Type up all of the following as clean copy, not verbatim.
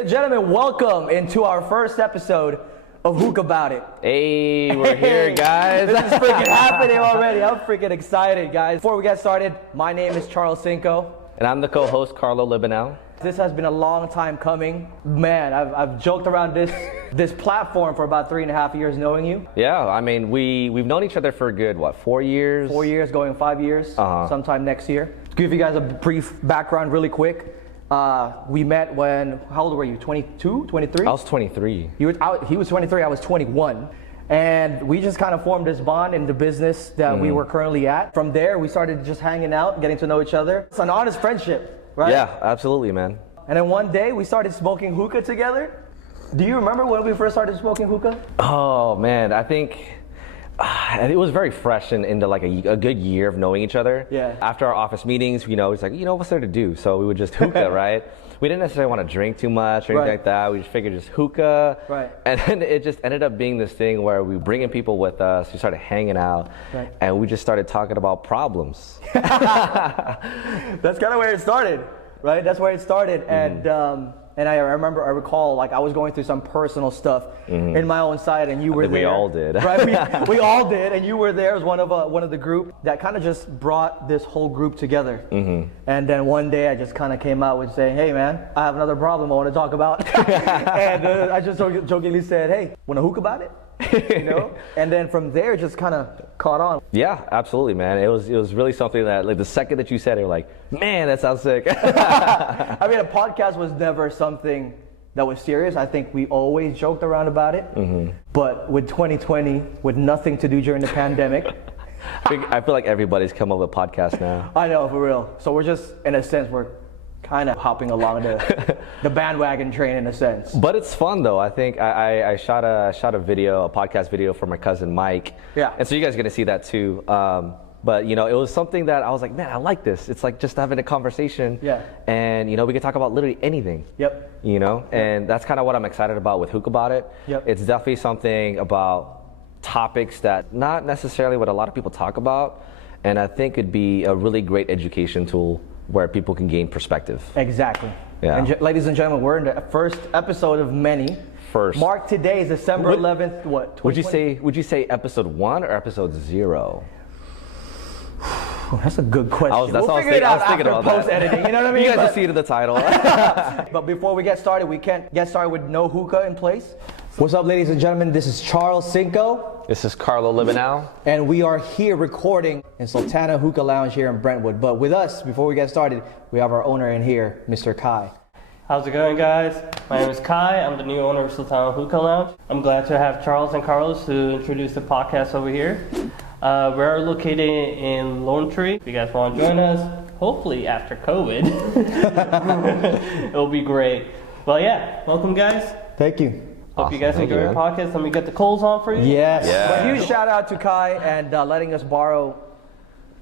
and gentlemen, welcome into our first episode of Hookah Bout It. Hey, we're here, guys. This is freaking happening already. I'm freaking excited, guys. Before we get started, my name is Charles Cinco. And I'm the co-host, Carlo Libinel. This has been a long time coming. Man, I've joked around this platform for about 3.5 years knowing you. Yeah, I mean, we've known each other for a good, 4 years? 4 years, going 5 years, sometime next year. To give you guys a brief background really quick. We met when, how old were you, 22, 23? I was 23. He was 23, I was 21. And we just kind of formed this bond in the business that we were currently at. From there, we started just hanging out, getting to know each other. It's an honest friendship. Right? Yeah, absolutely, man. And then one day we started smoking hookah together. Do you remember when we first started smoking hookah? Oh man, I think it was very fresh and into like a good year of knowing each other. Yeah. After our office meetings, it's like, what's there to do? So we would just hookah, right? We didn't necessarily want to drink too much or anything like that. We just figured just hookah. Right. And then it just ended up being this thing where we bring in people with us. We started hanging out. Right. And we just started talking about problems. That's kind of where it started, right? That's where it stared. And I recall, like, I was going through some personal stuff in my own side, and you were there. We all did. Right? We all did, and you were there as one of the group that kind of just brought this whole group together. And then one day I just kind of came out with saying, hey man, I have another problem I want to talk about. And I just jokingly said, hey, want to hook about it? And then from there just kind of caught on. Yeah, absolutely, man. It was really something that, like, the second that you said it, you're like, man, that sounds sick. I mean, a podcast was never something that was serious. I think we always joked around about it. But with 2020, with nothing to do during the pandemic, I feel like everybody's come up with podcasts now. I know, for real. So we're just, in a sense, we're kind of hopping along the bandwagon train in a sense. But it's fun though. I think I shot a video, a podcast video for my cousin Mike. Yeah. And so you guys are gonna see that too. But it was something that I was like, man, I like this. It's like just having a conversation. Yeah. And we can talk about literally anything. Yep. And that's kind of what I'm excited about with Hookah Bout It. Yep. It's definitely something about topics that not necessarily what a lot of people talk about, and I think it'd be a really great education tool where people can gain perspective. Exactly. Yeah. And ladies and gentlemen, we're in the first episode of many. Mark today is December 11th. What? Would you say episode 1 or episode 0? That's a good question. We'll figure it out after post-editing, you know what I mean? You guys will see it in the title. But before we get started, we can't get started with no hookah in place. What's up, ladies and gentlemen? This is Charles Cinco. This is Carlo Libinel. And we are here recording in Sultana Hookah Lounge here in Brentwood. But with us, before we get started, we have our owner in here, Mr. Kai. How's it going, guys? My name is Kai. I'm the new owner of Sultana Hookah Lounge. I'm glad to have Charles and Carlos to introduce the podcast over here. We're located in Lone Tree. If you guys want to join us, hopefully after COVID, it'll be great. Well, yeah, welcome, guys. Thank you. Hope you guys enjoy your podcast. Let me get the coals on for you. Yes. Yeah. A huge shout out to Kai and letting us borrow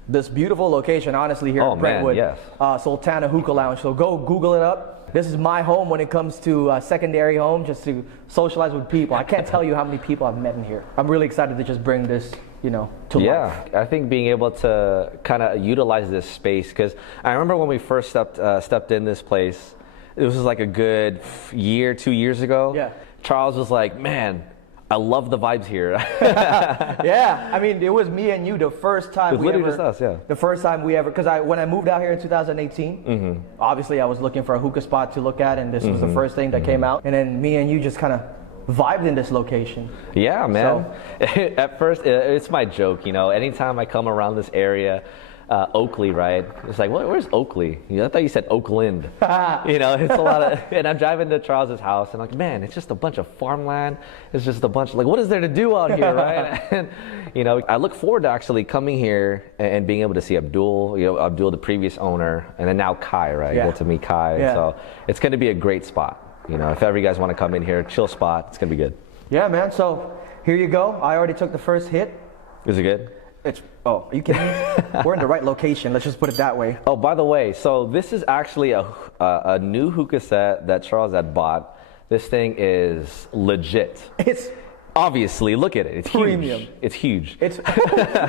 this beautiful location, honestly, here in Brentwood. Man, yes. Sultana Hookah Lounge. So go Google it up. This is my home when it comes to secondary home, just to socialize with people. I can't tell you how many people I've met in here. I'm really excited to just bring this, to life. Yeah, I think being able to kind of utilize this space, because I remember when we first stepped in this place, it was like a good 2 years ago. Yeah. Charles was like, man, I love the vibes here. Yeah, I mean, it was me and you the first time It was literally just us, yeah. The first time we ever, because when I moved out here in 2018, obviously I was looking for a hookah spot to look at, and this was the first thing that came out. And then me and you just kind of vibed in this location. Yeah, man. So, at first, it's my joke, anytime I come around this area, Oakley, right? It's like, where's Oakley? I thought you said Oakland. It's a lot of, and I'm driving to Charles's house, and I'm like, man, it's just a bunch of farmland. It's just a bunch of, like, what is there to do out here, right? And, I look forward to actually coming here and being able to see Abdul, Abdul, the previous owner, and then now Kai, right? Yeah. Get to meet Kai. Yeah. So it's going to be a great spot. If ever you guys want to come in here, chill spot, it's going to be good. Yeah, man. So here you go. I already took the first hit. Is it good? Are you kidding me? We're in the right location. Let's just put it that way. Oh, by the way, so this is actually a new hookah set that Charles had bought. This thing is legit. Obviously, look at it. It's Premium. huge. It's huge. It's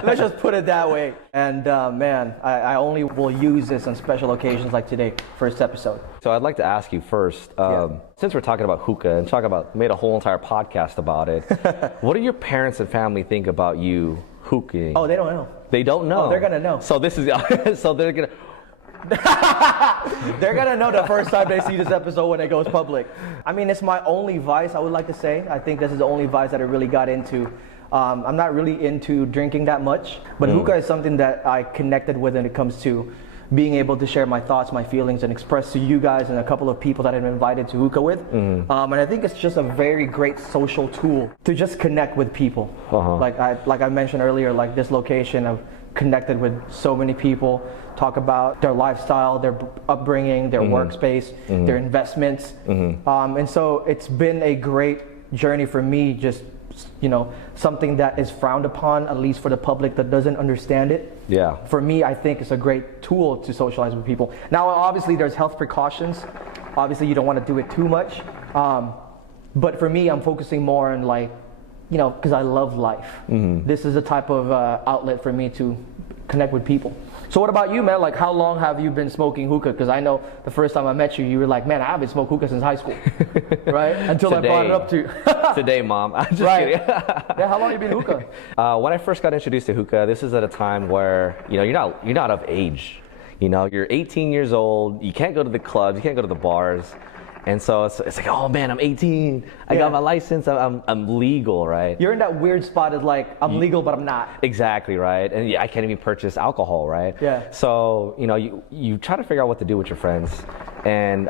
let's just put it that way. And man, I only will use this on special occasions like today, first episode. So I'd like to ask you first, since we're talking about hookah and made a whole entire podcast about it, what do your parents and family think about you hookahing? Oh, they don't know. They don't know. Oh, they're gonna know. So this is so they're gonna. They're gonna know the first time they see this episode when it goes public. I mean, it's my only vice, I would like to say. I think this is the only vice that I really got into. I'm not really into drinking that much, but hookah is something that I connected with when it comes to being able to share my thoughts, my feelings, and express to you guys and a couple of people that I've invited to hookah with. And I think it's just a very great social tool to just connect with people. Like I mentioned earlier, like this location, I've connected with so many people, talk about their lifestyle, their upbringing, their workspace, their investments. And so it's been a great journey for me, just, you know, something that is frowned upon, at least for the public that doesn't understand it. Yeah. For me, I think it's a great tool to socialize with people. Now, obviously, there's health precautions. Obviously, you don't want to do it too much. But for me, I'm focusing more on, like, you know, because I love life. This is a type of outlet for me to connect with people. So what about you, man? Like, how long have you been smoking hookah? Because I know the first time I met you, you were like, man, I haven't smoked hookah since high school, right? Until Today. I brought it up to you. Today, Mom. I'm just Right. kidding. Yeah, how long have you been hookah? When I first got introduced to hookah, this is at a time where, you know, you're not of age. You know, you're 18 years old. You can't go to the clubs. You can't go to the bars. And so it's like, oh man, I'm 18. I got my license. I'm legal, right? You're in that weird spot of like, I'm legal, but I'm not. Exactly, right? And yeah, I can't even purchase alcohol, right? Yeah. So, you know, you try to figure out what to do with your friends. And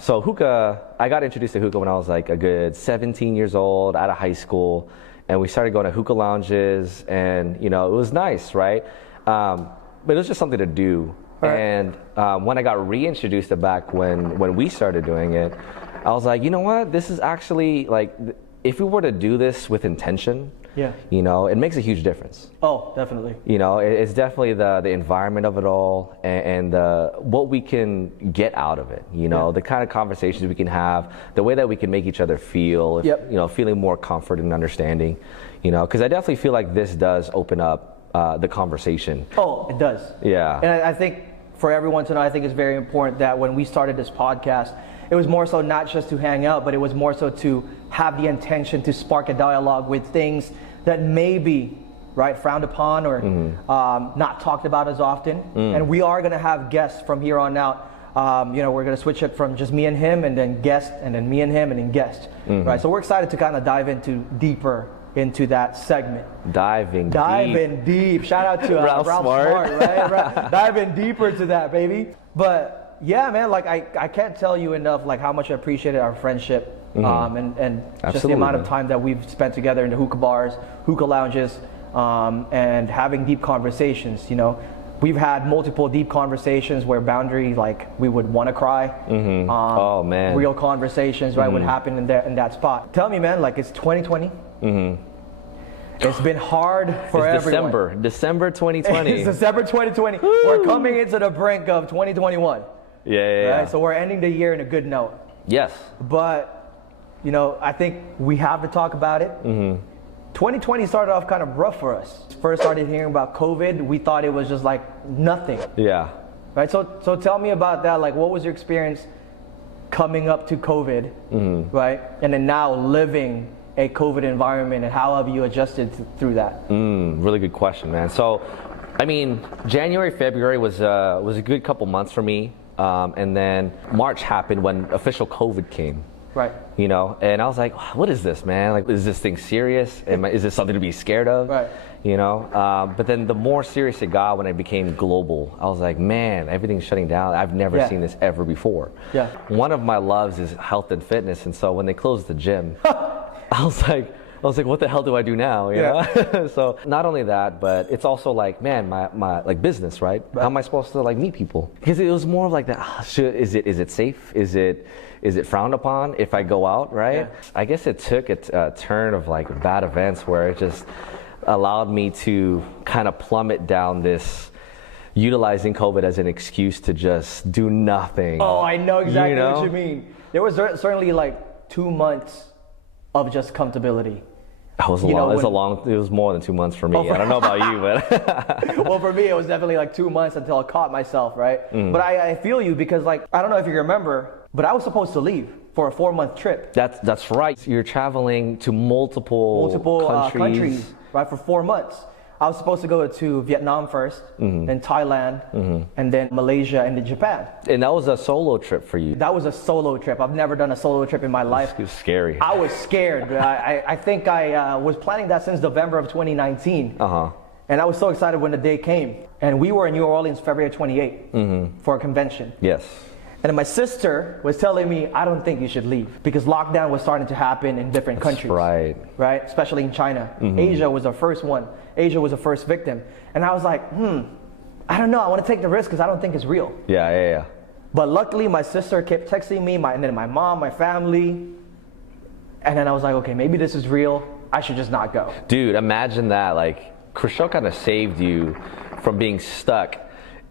so hookah, I got introduced to hookah when I was like a good 17 years old, out of high school. And we started going to hookah lounges, and, you know, it was nice, right? But it was just something to do. Right. And when I got reintroduced to back when we started doing it, I was like, you know what? This is actually, like, if we were to do this with intention, you know, it makes a huge difference. Oh, definitely. You know, it's definitely the environment of it all, and what we can get out of it. You know, the kind of conversations we can have, the way that we can make each other feel, you know, feeling more comfort and understanding. You know, because I definitely feel like this does open up the conversation. Oh, it does. Yeah. And I think for everyone to know, I think it's very important that when we started this podcast, it was more so not just to hang out, but it was more so to have the intention to spark a dialogue with things that may be, right, frowned upon or not talked about as often. And we are going to have guests from here on out. You know, we're going to switch it from just me and him, and then guest, and then me and him, and then guest. Right. So we're excited to kind of dive deeper into that segment. Diving deep. Shout out to Ralph Smart, right? Diving deeper to that, baby. But yeah, man, like I can't tell you enough like how much I appreciated our friendship, and just the amount of time that we've spent together in the hookah bars, hookah lounges, and having deep conversations. You know, we've had multiple deep conversations where boundary, like, we would want to cry. Oh man, real conversations, right, would happen in that spot. Tell me, man, like, it's 2020. It's been hard for everyone. December 2020. It's December 2020. Woo! We're coming into the brink of 2021. Yeah. Right? So we're ending the year in a good note. Yes. But, you know, I think we have to talk about it. 2020 started off kind of rough for us. First started hearing about COVID. We thought it was just like nothing. Yeah. Right. So tell me about that. Like, what was your experience coming up to COVID, right? And then now living a COVID environment, and how have you adjusted through that? Really good question, man. So, I mean, January, February was a good couple months for me, and then March happened when official COVID came. Right. You know, and I was like, what is this, man? Like, is this thing serious? Is this something to be scared of? Right. You know, but then the more serious it got when it became global, I was like, man, everything's shutting down. I've never seen this ever before. Yeah. One of my loves is health and fitness, and so when they closed the gym, I was like, what the hell do I do now? You know? So not only that, but it's also like, man, my like business, right? How am I supposed to like meet people? Because it was more of like that. Is it safe? Is it frowned upon if I go out, right? Yeah. I guess it took a turn of like bad events where it just allowed me to kind of plummet down this, utilizing COVID as an excuse to just do nothing. Oh, I know exactly what you mean. There was certainly like 2 months of just comfortability. It was it was more than 2 months for me. I don't know about you, but well, for me, it was definitely like 2 months until I caught myself, right? But I feel you because, like, I don't know if you remember, but I was supposed to leave for a 4-month trip. That's right. You're traveling to multiple countries, right, for 4 months. I was supposed to go to Vietnam first, then Thailand, and then Malaysia, and then Japan. And that was a solo trip for you. That was a solo trip. I've never done a solo trip in my life. It was scary. I was scared. I think I was planning that since November of 2019. And I was so excited when the day came. And we were in New Orleans February 28th for a convention. Yes. And then my sister was telling me, I don't think you should leave because lockdown was starting to happen in different countries. Right. Right? Especially in China. Asia was the first one. Asia was the first victim. And I was like, I don't know. I want to take the risk because I don't think it's real. Yeah. But luckily, my sister kept texting me, and then my mom, my family. And then I was like, okay, maybe this is real. I should just not go. Dude, imagine that. Like, Chriselle kind of saved you from being stuck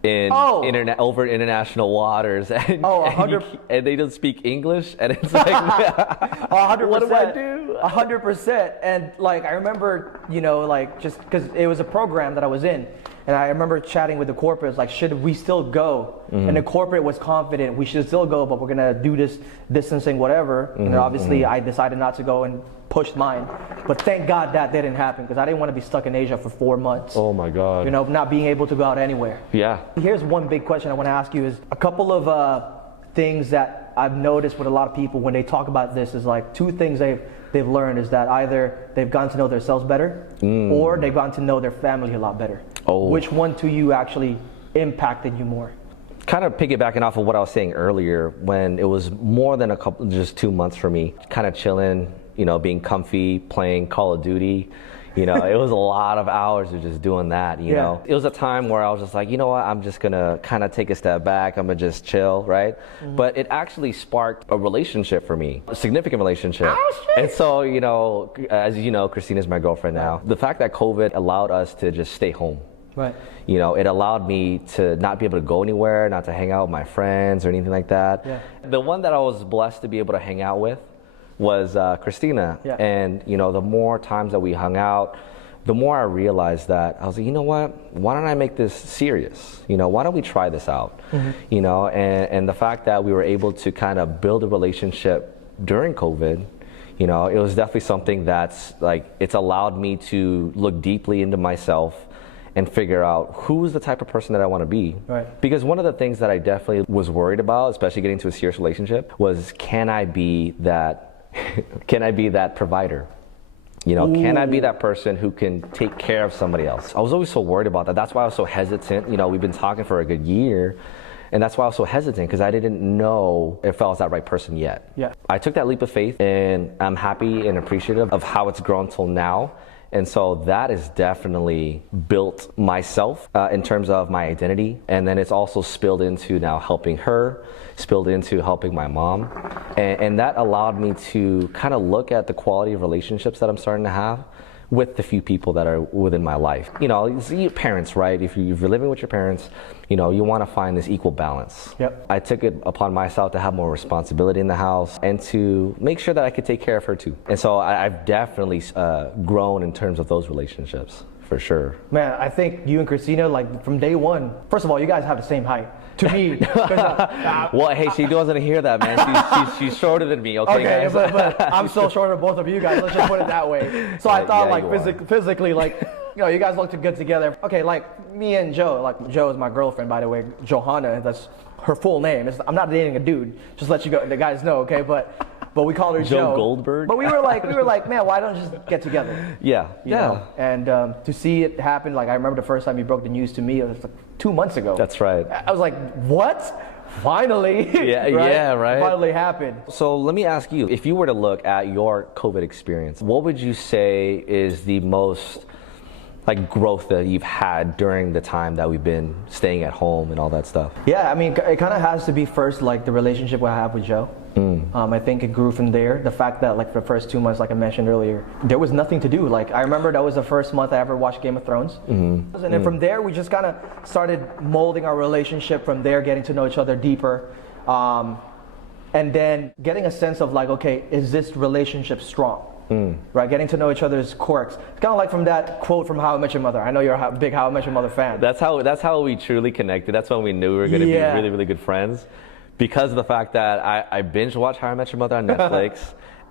in over international waters, and, and they don't speak English, and it's like, 100%. What do I do? 100%. And like, I remember, like, just because it was a program that I was in, and I remember chatting with the corporate, like, should we still go? And the corporate was confident we should still go, but we're gonna do this distancing, whatever. And obviously, I decided not to go and pushed mine. But thank God that didn't happen because I didn't want to be stuck in Asia for 4 months. Oh my God. Not being able to go out anywhere. Yeah. Here's one big question I want to ask you is a couple of things that I've noticed with a lot of people when they talk about this is like 2 things they've learned is that either they've gotten to know themselves better or they've gotten to know their family a lot better. Oh. Which one to you actually impacted you more? Kind of piggybacking off of what I was saying earlier, when it was more than just 2 months for me, kind of chilling, being comfy, playing Call of Duty. It was a lot of hours of just doing that, you know. It was a time where I was just like, you know what, I'm just gonna kind of take a step back, I'm gonna just chill, right? But it actually sparked a relationship for me, a significant relationship. Oh, shit. And so, as you know, Christina's my girlfriend now. The fact that COVID allowed us to just stay home. Right. It allowed me to not be able to go anywhere, not to hang out with my friends or anything like that. Yeah. The one that I was blessed to be able to hang out with was Christina. Yeah. And, the more times that we hung out, the more I realized that I was like, you know what, why don't I make this serious? Why don't we try this out? And the fact that we were able to kind of build a relationship during COVID, it was definitely something that's like, it's allowed me to look deeply into myself and figure out who's the type of person that I want to be. Right. Because one of the things that I definitely was worried about, especially getting into a serious relationship, was can I be that provider? Can I be that person who can take care of somebody else? I was always so worried about that. That's why I was so hesitant. We've been talking for a good year, and that's why I was so hesitant, because I didn't know if I was that right person yet. Yeah. I took that leap of faith, and I'm happy and appreciative of how it's grown till now. And so that has definitely built myself in terms of my identity. And then it's also spilled into now helping her, spilled into helping my mom. And that allowed me to kind of look at the quality of relationships that I'm starting to have with the few people that are within my life. It's your parents, right? If you're living with your parents, you want to find this equal balance. Yep. I took it upon myself to have more responsibility in the house and to make sure that I could take care of her too. And so I've definitely grown in terms of those relationships, for sure. Man, I think you and Christina, like from day one, first of all, you guys have the same height. To me. Well, hey, she doesn't hear that, man. She's shorter than me, okay guys? but I'm still shorter than both of you guys. Let's just put it that way. So I thought physically, like, you guys looked good together. Okay, like me and Joe, like Joe is my girlfriend, by the way, Johanna, that's her full name. I'm not dating a dude, just let the guys know, okay? But we call her Joe. Goldberg. But we were like, man, why don't you just get together? Yeah. You know? And to see it happen, like I remember the first time you broke the news to me, it was like 2 months ago. That's right. I was like, what? Finally. Yeah, right? Yeah, right. Finally happened. So let me ask you, if you were to look at your COVID experience, what would you say is the most growth that you've had during the time that we've been staying at home and all that stuff? Yeah, I mean, it kind of has to be first the relationship I have with Joe. I think it grew from there. The fact that for the first 2 months, like I mentioned earlier, there was nothing to do. I remember that was the first month I ever watched Game of Thrones. And then from there, we just kind of started molding our relationship from there, getting to know each other deeper. And then getting a sense of okay, is this relationship strong? right? Getting to know each other's quirks. It's kind of like from that quote from How I Met Your Mother. I know you're a big How I Met Your Mother fan. That's how we truly connected. That's when we knew we were going to be really, really good friends, because of the fact that I binge watched How I Met Your Mother on Netflix.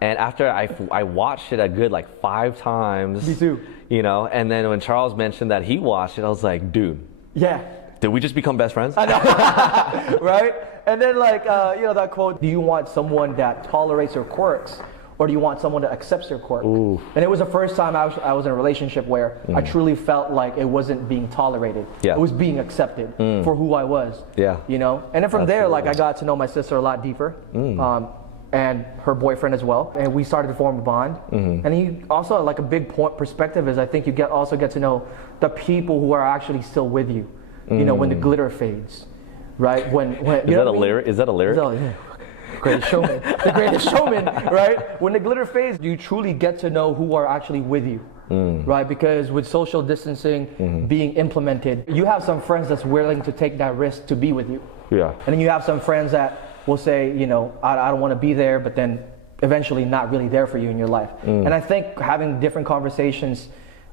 And after I watched it a good like 5 times. Me too. You know, and then when Charles mentioned that he watched it, I was like, dude. Yeah. Did we just become best friends? I know. Right? And then like, you know, that quote, do you want someone that tolerates your quirks, or do you want someone that accepts your quirk? Ooh. And it was the first time I was in a relationship where I truly felt like it wasn't being tolerated. Yeah. It was being accepted for who I was. Yeah. You know? And then from there, like, I got to know my sister a lot deeper. And her boyfriend as well, and we started to form a bond. And he also, like, a big point perspective is, I think you also get to know the people who are actually still with you. You know, when the glitter fades, right? When Is that a lyric? Is that a lyric? Yeah. Greatest showman, the greatest showman, right? When the glitter fades, you truly get to know who are actually with you, right? Because with social distancing being implemented, you have some friends that's willing to take that risk to be with you. Yeah. And then you have some friends that will say, you know, I don't want to be there, but then eventually not really there for you in your life. And I think having different conversations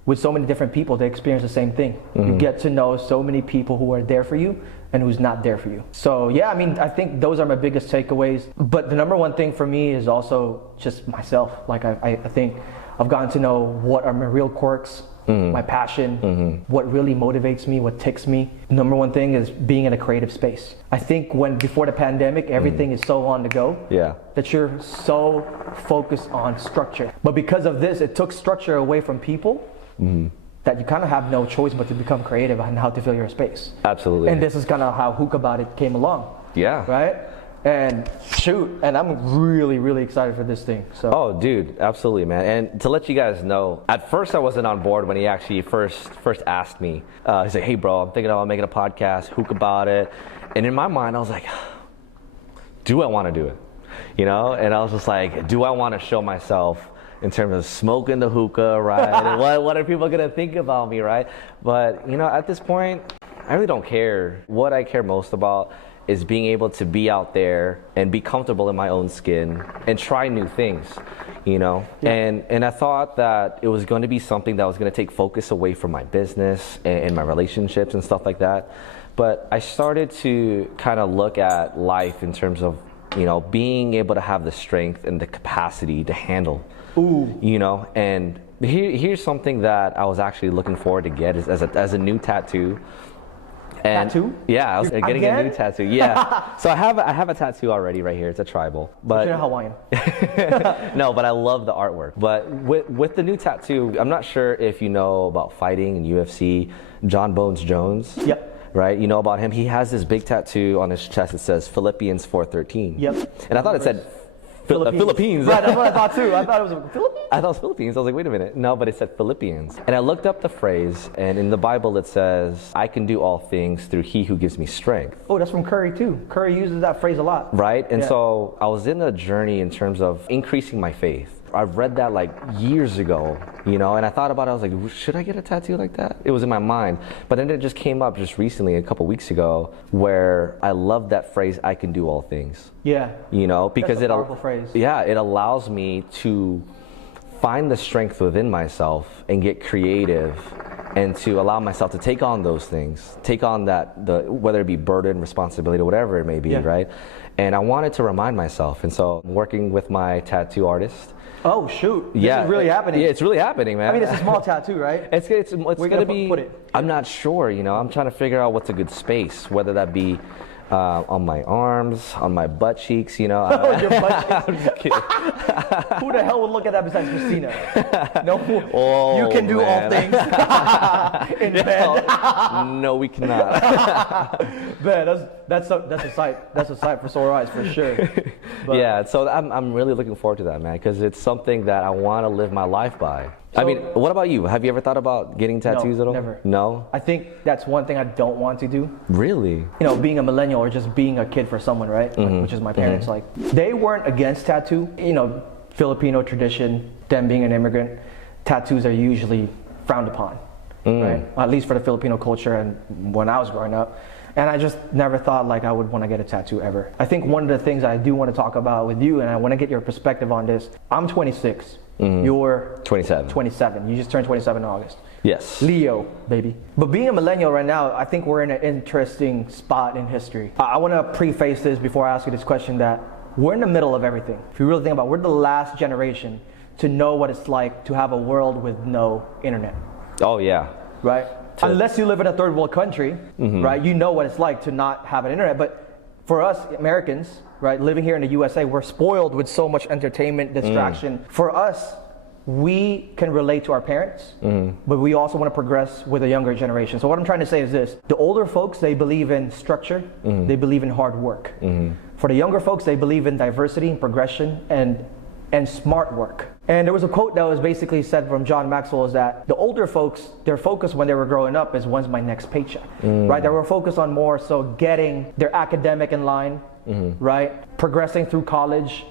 with so many different people, they experience the same thing. You get to know so many people who are there for you and who's not there for you. So yeah, I mean, I think those are my biggest takeaways. But the number one thing for me is also just myself. Like I think I've gotten to know what are my real quirks, my passion, what really motivates me, what ticks me. Number one thing is being in a creative space. I think before the pandemic, everything is so on the go that you're so focused on structure. But because of this, it took structure away from people. That you kind of have no choice but to become creative on how to fill your space. Absolutely. And this is kind of how Hookah Bout It came along. Yeah. Right? And and I'm really, really excited for this thing. So. Oh, dude, absolutely, man. And to let you guys know, at first I wasn't on board when he actually first asked me. He said, hey, bro, I'm thinking about making a podcast, Hookah Bout It. And in my mind, I was like, do I want to do it? You know? And I was just like, do I want to show myself in terms of smoking the hookah, right? And what are people gonna think about me, right? But you know, at this point, I really don't care. What I care most about is being able to be out there and be comfortable in my own skin and try new things, you know? And I thought that it was going to be something that was gonna take focus away from my business and my relationships and stuff like that. But I started to kind of look at life in terms of, you know, being able to have the strength and the capacity to handle. You know, and here's something that I was actually looking forward to get as a new tattoo. And tattoo? Yeah, I was getting a new tattoo. Yeah. So I have a tattoo already right here. It's a tribal. But you're Hawaiian. No, but I love the artwork. But with the new tattoo, I'm not sure if you know about fighting and UFC, John Bones Jones. Yep. Right? You know about him? He has this big tattoo on his chest that says Philippians 4:13. Yep. And I thought it said Philippines. Right, that's what I thought too. I thought it was Philippines. I thought it was Philippines. I was like, wait a minute. No, but it said Philippians. And I looked up the phrase, and in the Bible it says, I can do all things through he who gives me strength. Oh, that's from Curry too. Curry uses that phrase a lot. Right? And so I was in a journey in terms of increasing my faith. I've read that like years ago, you know, and I thought about it. I was like, should I get a tattoo like that? It was in my mind. But then it just came up just recently, a couple weeks ago, where I love that phrase, I can do all things. Yeah. You know, because that's a powerful phrase. Yeah, it allows me to find the strength within myself and get creative and to allow myself to take on those things, take on whether it be burden, responsibility, whatever it may be, right? And I wanted to remind myself. And so I'm working with my tattoo artist. Oh shoot! This is really happening. Yeah, it's really happening, man. I mean, it's a small tattoo, right? It's gonna be. Put it. I'm not sure. You know, I'm trying to figure out what's a good space, whether that be on my arms, on my butt cheeks. You know. Oh, your butt cheeks. I'm just kidding. Who the hell would look at that besides Christina? No. Oh, you can do all things in bed. No, we cannot. Man, that's a sight. That's a sight for sore eyes for sure. But, yeah, so I'm really looking forward to that, man, because it's something that I want to live my life by. I mean, what about you? Have you ever thought about getting tattoos at all? Never. No? I think that's one thing I don't want to do. Really? You know, being a millennial or just being a kid for someone, right? Which is my parents. Like, they weren't against tattoo. You know, Filipino tradition, them being an immigrant, tattoos are usually frowned upon, right? At least for the Filipino culture and when I was growing up. And I just never thought like I would want to get a tattoo ever. I think one of the things I do want to talk about with you, and I want to get your perspective on this, I'm 26. You're 27. 27. You just turned 27 in August. Yes. Leo, baby. But being a millennial right now, I think we're in an interesting spot in history. I want to preface this before I ask you this question that we're in the middle of everything. If you really think about it, we're the last generation to know what it's like to have a world with no internet. Oh, yeah. Right? Unless you live in a third world country, right? You know what it's like to not have an internet. But for us Americans, right, living here in the USA, we're spoiled with so much entertainment, distraction. For us, we can relate to our parents, but we also want to progress with a younger generation. So what I'm trying to say is this. The older folks, they believe in structure. They believe in hard work. For the younger folks, they believe in diversity and progression and smart work. And there was a quote that was basically said from John Maxwell is that the older folks, their focus when they were growing up is when's my next paycheck, right? They were focused on more so getting their academic in line, right? Progressing through college,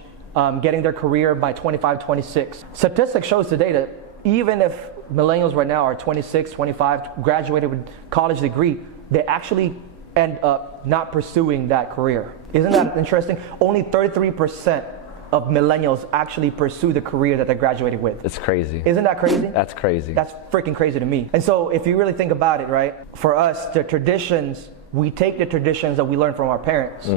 getting their career by 25, 26. Statistics shows today that even if millennials right now are 26, 25, graduated with college degree, they actually end up not pursuing that career. Isn't that interesting? Only 33% of millennials actually pursue the career that they graduated with. It's crazy. Isn't that crazy? That's crazy. That's freaking crazy to me. And so if you really think about it, right, for us, the traditions, we take the traditions that we learned from our parents,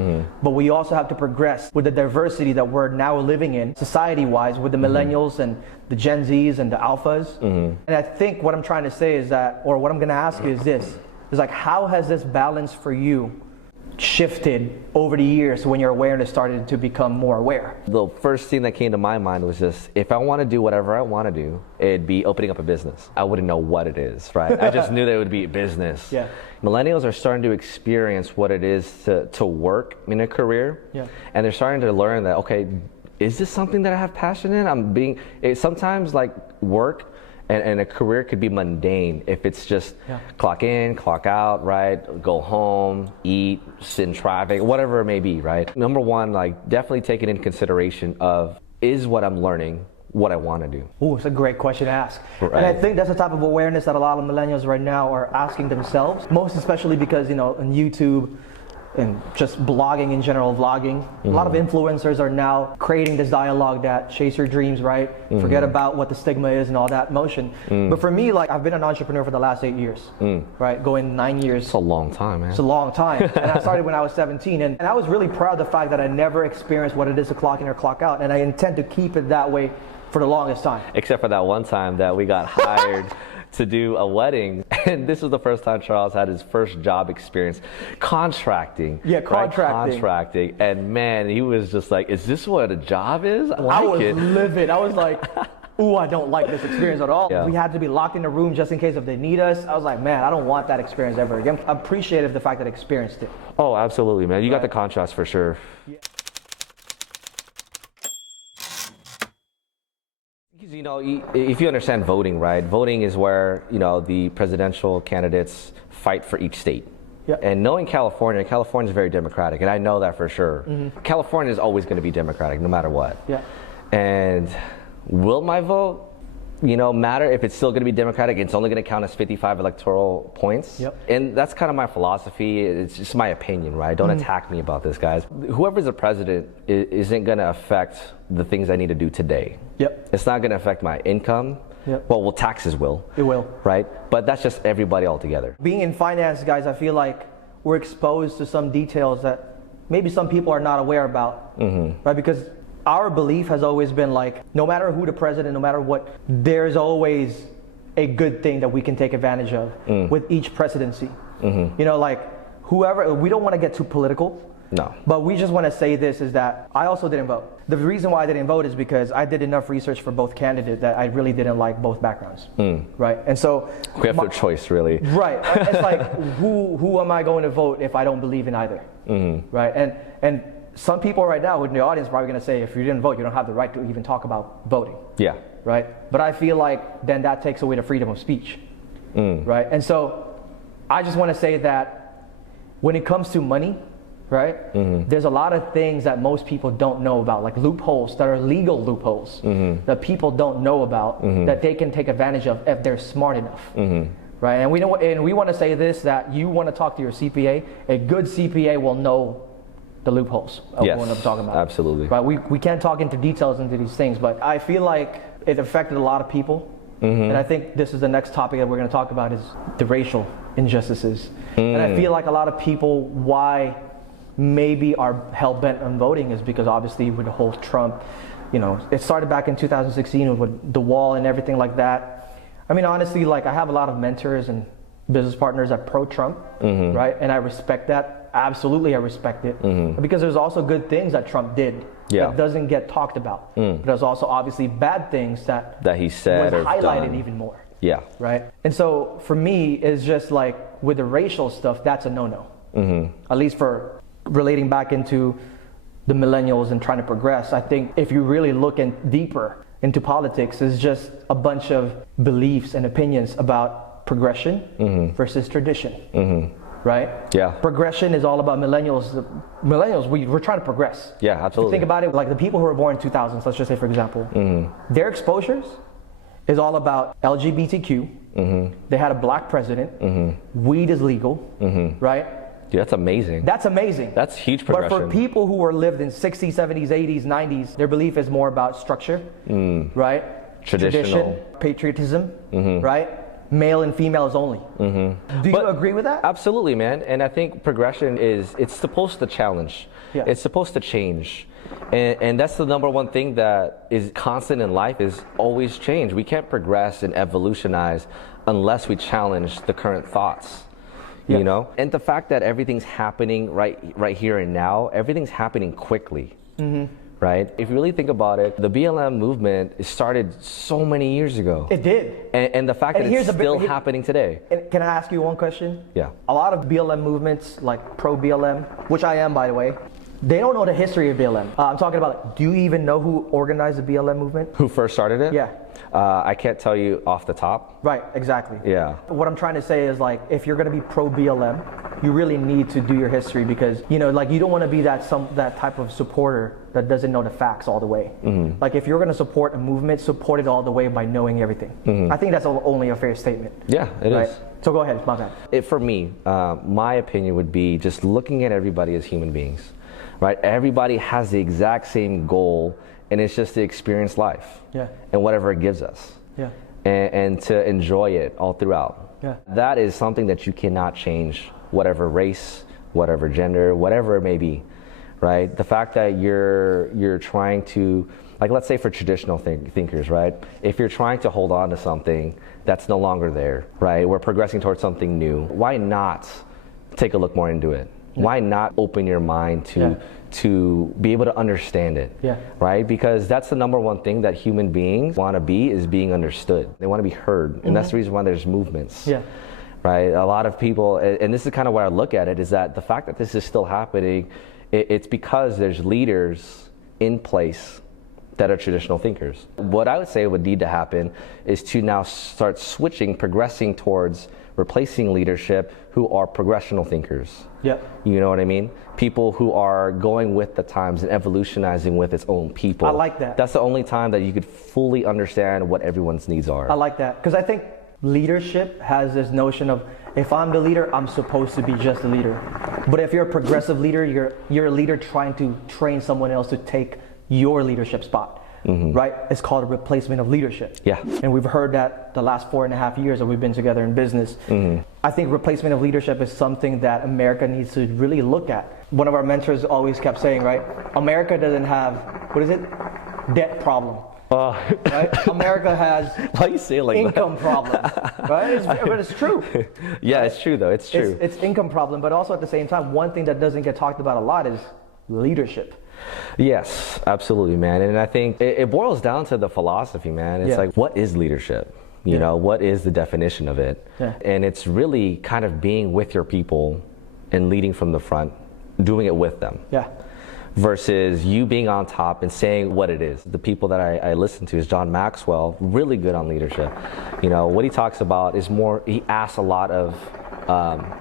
but we also have to progress with the diversity that we're now living in society-wise with the millennials and the Gen Zs and the alphas. And I think what I'm trying to say is that, or what I'm gonna ask you is this, is like, how has this balance for you shifted over the years when your awareness started to become more aware? The first thing that came to my mind was just, if I want to do whatever I want to do, it'd be opening up a business. I wouldn't know what it is, right? I just knew that it would be business. Yeah. Millennials are starting to experience what it is to work in a career. Yeah. And they're starting to learn that, okay, is this something that I have passion in? Sometimes like work and a career could be mundane if it's just clock in, clock out, right? Go home, eat, sit in traffic, whatever it may be, right? Number one, like definitely taking into consideration of, is what I'm learning what I want to do? Ooh, it's a great question to ask. Right. And I think that's the type of awareness that a lot of millennials right now are asking themselves, most especially because, you know, on YouTube and just blogging in general, vlogging, a lot of influencers are now creating this dialogue that chase your dreams, right? Forget about what the stigma is and all that motion. But for me, like, I've been an entrepreneur for the last 8 years, right? Going 9 years. It's a long time, man. It's a long time. And I started when I was 17. And I was really proud of the fact that I never experienced what it is to clock in or clock out. And I intend to keep it that way for the longest time. Except for that one time that we got hired to do a wedding, and this was the first time Charles had his first job experience contracting. Yeah, contracting. Right? Contracting, and man, he was just like, "Is this what a job is?" I was livid. I was like, "Ooh, I don't like this experience at all." Yeah. We had to be locked in a room just in case if they need us. I was like, "Man, I don't want that experience ever again." I'm appreciative of the fact that I experienced it. Oh, absolutely, man. You got the contrast for sure. Yeah. You know, if you understand voting, right? Voting is where, you know, the presidential candidates fight for each state. Yep. And knowing California is very democratic, and I know that for sure. California is always going to be democratic, no matter what. Yeah. And will my vote, you know, matter if it's still going to be democratic? It's only going to count as 55 electoral points. Yep. And that's kind of my philosophy. It's just my opinion, right? Don't attack me about this, guys. Whoever's the president isn't going to affect the things I need to do today. Yep. It's not going to affect my income. Yep. Well, taxes will. It will. Right? But that's just everybody altogether. Being in finance, guys, I feel like we're exposed to some details that maybe some people are not aware about. Right? Because our belief has always been like, no matter who the president, no matter what, there's always a good thing that we can take advantage of with each presidency. You know, like whoever, we don't want to get too political. No. But we just want to say this is that I also didn't vote. The reason why I didn't vote is because I did enough research for both candidates that I really didn't like both backgrounds. Right? And so we have no choice, really. Right. It's like, who am I going to vote if I don't believe in either? Right? And some people right now in the audience are probably going to say, if you didn't vote, you don't have the right to even talk about voting. Yeah. Right? But I feel like then that takes away the freedom of speech. Right? And so I just want to say that when it comes to money, right? There's a lot of things that most people don't know about, like loopholes that are legal loopholes that people don't know about that they can take advantage of if they're smart enough. Right? And we want to say this, that you want to talk to your CPA. A good CPA will know the loopholes of what I'm talking about. Absolutely. Right? We can't talk into details into these things, but I feel like it affected a lot of people. And I think this is the next topic that we're going to talk about is the racial injustices. And I feel like a lot of people, why maybe are hell-bent on voting is because obviously with the whole Trump, you know, it started back in 2016 with the wall and everything like that. I mean, honestly, like I have a lot of mentors and business partners that pro-Trump, right? And I respect that. Absolutely, I respect it. Because there's also good things that Trump did that doesn't get talked about. But there's also obviously bad things that he said was or highlighted done. even more. Yeah. Right? And so for me, it's just like with the racial stuff, that's a no-no. At least for relating back into the millennials and trying to progress. I think if you really look deeper into politics, it's just a bunch of beliefs and opinions about progression versus tradition. Right? Yeah. Progression is all about millennials. Millennials, we're trying to progress. Yeah, absolutely. If you think about it, like the people who were born in 2000s, let's just say for example, their exposures is all about LGBTQ. They had a black president. Weed is legal, right? Dude, that's amazing. That's amazing. That's huge progression. But for people who were lived in 60s, 70s, 80s, 90s, their belief is more about structure, right? Traditional. Tradition, patriotism, right? Male and females only. Do you agree with that? Absolutely, man. And I think progression it's supposed to challenge. Yeah. It's supposed to change. And that's the number one thing that is constant in life is always change. We can't progress and evolutionize unless we challenge the current thoughts. You know? And the fact that everything's happening right here and now, everything's happening quickly. Right? If you really think about it, the BLM movement started so many years ago. It did. And the fact that it's still happening today. And can I ask you one question? Yeah. A lot of BLM movements, like pro-BLM, which I am by the way, they don't know the history of BLM. I'm talking about, do you even know who organized the BLM movement? Who first started it? Yeah. I can't tell you off the top. Right, exactly. Yeah. What I'm trying to say is like, if you're gonna be pro-BLM, you really need to do your history because, you know, like you don't wanna be that type of supporter that doesn't know the facts all the way. Like if you're gonna support a movement, support it all the way by knowing everything. I think that's only a fair statement. Yeah, it is. So go ahead, my bad. For me, my opinion would be just looking at everybody as human beings, right? Everybody has the exact same goal, and it's just to experience life and whatever it gives us. And to enjoy it all throughout. That is something that you cannot change, whatever race, whatever gender, whatever it may be, right? The fact that you're trying to, like let's say for traditional thinkers, right? If you're trying to hold on to something that's no longer there, right? We're progressing towards something new. Why not take a look more into it? Why not open your mind to be able to understand it, right? Because that's the number one thing that human beings want to be is being understood. They want to be heard, and that's the reason why there's movements, right? A lot of people, and this is kind of where I look at it, is that the fact that this is still happening, it's because there's leaders in place that are traditional thinkers. What I would say would need to happen is to now start progressing towards replacing leadership who are progressional thinkers. You know what I mean? People who are going with the times and evolutionizing with its own people. I like that. That's the only time that you could fully understand what everyone's needs are. I like that because I think leadership has this notion of if I'm the leader, I'm supposed to be just a leader. But if you're a progressive leader, you're a leader trying to train someone else to take your leadership spot. Right? It's called a replacement of leadership. And we've heard that the last 4.5 years that we've been together in business. I think replacement of leadership is something that America needs to really look at. One of our mentors always kept saying, right? America doesn't have, what is it? Debt problem. Right? America has Why you say it like income problem. Right? But it's true. Yeah, it's true though. It's true. It's income problem, but also at the same time, one thing that doesn't get talked about a lot is leadership. Yes, absolutely, man. And I think it boils down to the philosophy, man. It's like, what is leadership? You know, what is the definition of it? And it's really kind of being with your people and leading from the front, doing it with them. Versus you being on top and saying what it is. The people that I listen to is John Maxwell, really good on leadership. You know, what he talks about is more, he asks a lot of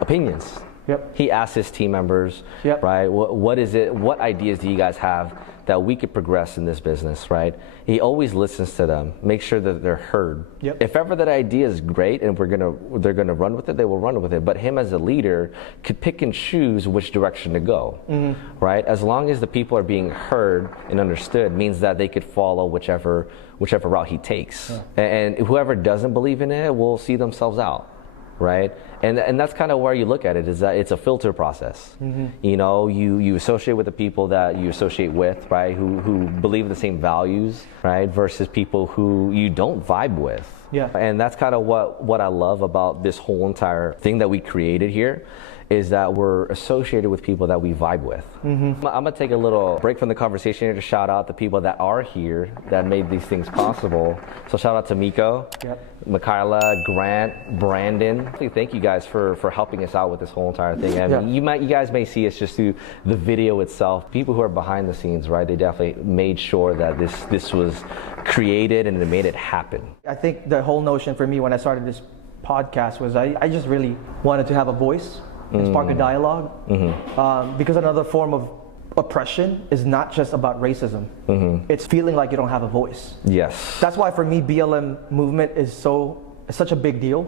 opinions. Yep. He asks his team members, Yep. right? What is it? What ideas do you guys have that we could progress in this business, right? He always listens to them, make sure that they're heard. Yep. If ever that idea is great and they're gonna run with it, they will run with it. But him as a leader could pick and choose which direction to go, right? As long as the people are being heard and understood, means that they could follow whichever route he takes. Yeah. And whoever doesn't believe in it will see themselves out. Right, and that's kind of where you look at it, is that it's a filter process. You know, you associate with the people that you associate with, right, who believe in the same values, right, versus people who you don't vibe with. Yeah. And that's kind of what I love about this whole entire thing that we created here, is that we're associated with people that we vibe with. I'm gonna take a little break from the conversation here to shout out the people that are here that made these things possible. So shout out to Miko, Michaela, Grant, Brandon. Thank you guys for helping us out with this whole entire thing. I mean, you guys may see us just through the video itself. People who are behind the scenes, right? They definitely made sure that this was created and they made it happen. I think the whole notion for me when I started this podcast was I just really wanted to have a voice and spark a dialogue, because another form of oppression is not just about racism. It's feeling like you don't have a voice. Yes. That's why for me BLM movement is such a big deal,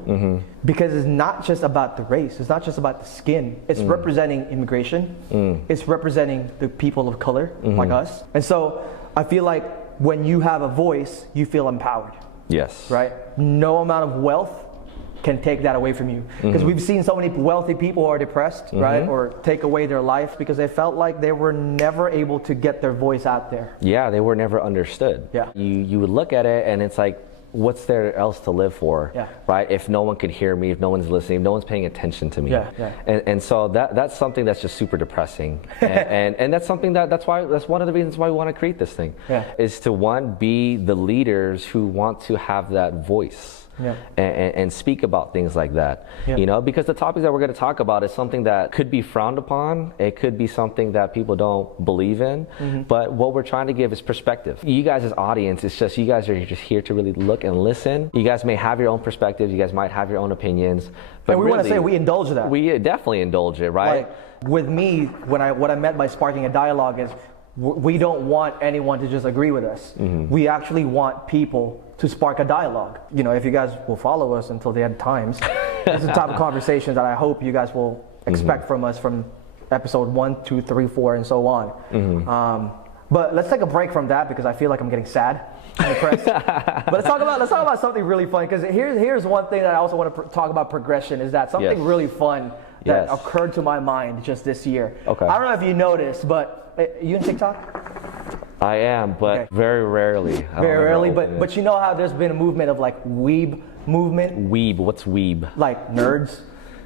because it's not just about the race, it's not just about the skin, it's representing immigration, it's representing the people of color like us. And so I feel like when you have a voice, you feel empowered. Yes. Right? No amount of wealth can take that away from you, because we've seen so many wealthy people who are depressed, right, or take away their life because they felt like they were never able to get their voice out there. Yeah, they were never understood. Yeah. You would look at it and it's like, what's there else to live for, right? If no one could hear me, if no one's listening, if no one's paying attention to me. And so that's something that's just super depressing. And that's something that's one of the reasons why we want to create this thing, is to, one, be the leaders who want to have that voice. And speak about things like that, you know, because the topics that we're going to talk about is something that could be frowned upon. It could be something that people don't believe in, but what we're trying to give is perspective. You guys as audience, it's just, you guys are just here to really look and listen. You guys may have your own perspectives. You guys might have your own opinions. But and we want to say we indulge that. We definitely indulge it, right? Like, with me, what I meant by sparking a dialogue is we don't want anyone to just agree with us. We actually want people to spark a dialogue. You know, if you guys will follow us until the end times, this is the type of conversation that I hope you guys will expect from us from episode 1, 2, 3, 4, and so on. But let's take a break from that, because I feel like I'm getting sad and depressed. But let's talk about something really fun, because here's one thing that I also want to talk about progression, is that something really fun that occurred to my mind just this year. I don't know if you noticed, but you in TikTok? I am, but very rarely. Very rarely, but you know how there's been a movement of like weeb movement? Weeb, what's weeb? Like nerds.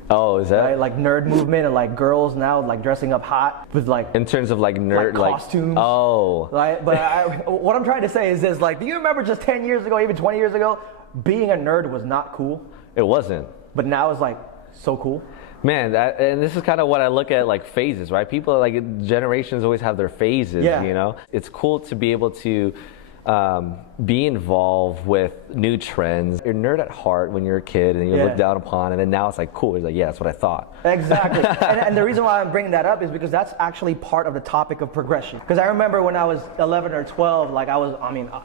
Oh, is that? Right? Like nerd movement, and like girls now like dressing up hot with like, in terms of like nerd, like costumes. Oh. Right? But what I'm trying to say is this, like, do you remember just 10 years ago, even 20 years ago, being a nerd was not cool? It wasn't. But now it's like so cool. Man, and this is kind of what I look at, like phases, right? People, like, generations always have their phases, you know? It's cool to be able to be involved with new trends. You're a nerd at heart when you're a kid and you look down upon, and then now it's like, cool. It's like, yeah, that's what I thought. Exactly. and the reason why I'm bringing that up is because that's actually part of the topic of progression. Because I remember when I was 11 or 12, like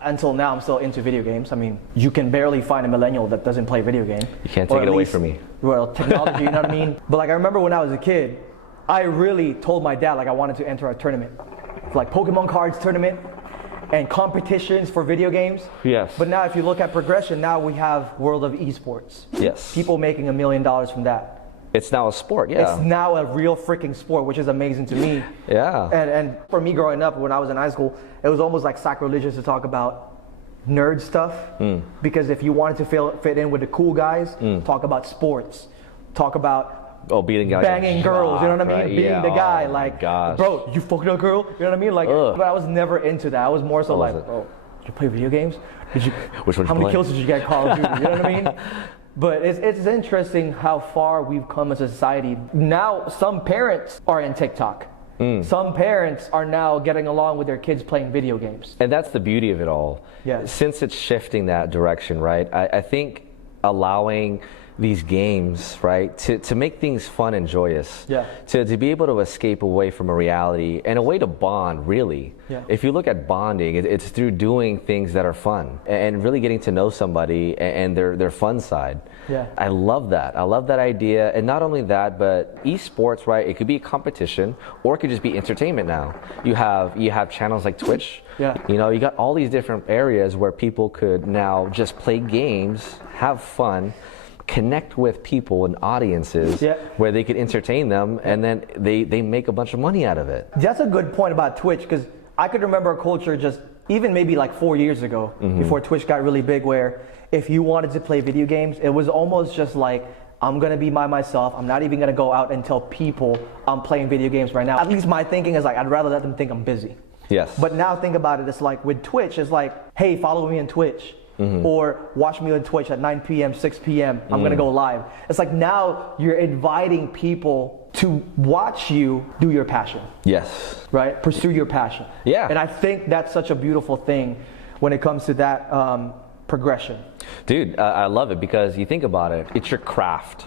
until now, I'm still into video games. I mean, you can barely find a millennial that doesn't play video game. You can't take it away from me. Well, technology, you know what I mean? But like, I remember when I was a kid, I really told my dad, like, I wanted to enter a tournament. Like Pokemon cards tournament and competitions for video games. Yes. But now if you look at progression, now we have world of esports. Yes. People making $1 million from that. It's now a sport, yeah. It's now a real freaking sport, which is amazing to me. Yeah. And for me growing up, when I was in high school, it was almost like sacrilegious to talk about nerd stuff. Because if you wanted to fit in with the cool guys, talk about sports, talk about beating guys, banging girls, you know what I mean? Right? Being the guy, like, bro, you fucking a girl, you know what I mean? Like, but I was never into that. I was more so like, bro, did you play video games? How many kills did you get in Call of Duty? You know what I mean? But it's interesting how far we've come as a society. Now, some parents are in TikTok. Some parents are now getting along with their kids playing video games. And that's the beauty of it all. Yeah. Since it's shifting that direction, right? I think allowing these games, right, to make things fun and joyous. Yeah. To be able to escape away from a reality and a way to bond, really. Yeah. If you look at bonding, it's through doing things that are fun and really getting to know somebody and their fun side. Yeah. I love that. I love that idea. And not only that, but esports, right? It could be a competition or it could just be entertainment now. You have channels like Twitch. Yeah. You know, you got all these different areas where people could now just play games, have fun, connect with people and audiences where they could entertain them, and then they make a bunch of money out of it. That's a good point about Twitch, because I could remember a culture just even maybe like 4 years ago, before Twitch got really big, where if you wanted to play video games, it was almost just like, I'm gonna be by myself. I'm not even gonna go out and tell people I'm playing video games right now. At least my thinking is like, I'd rather let them think I'm busy. Yes. But now think about it, it's like with Twitch, it's like, hey, follow me on Twitch. Or watch me on Twitch at 9 p.m., 6 p.m. I'm gonna go live. It's like now you're inviting people to watch you do your passion. Yes. Right? Pursue your passion. Yeah. And I think that's such a beautiful thing when it comes to that progression. Dude, I love it because you think about it, it's your craft,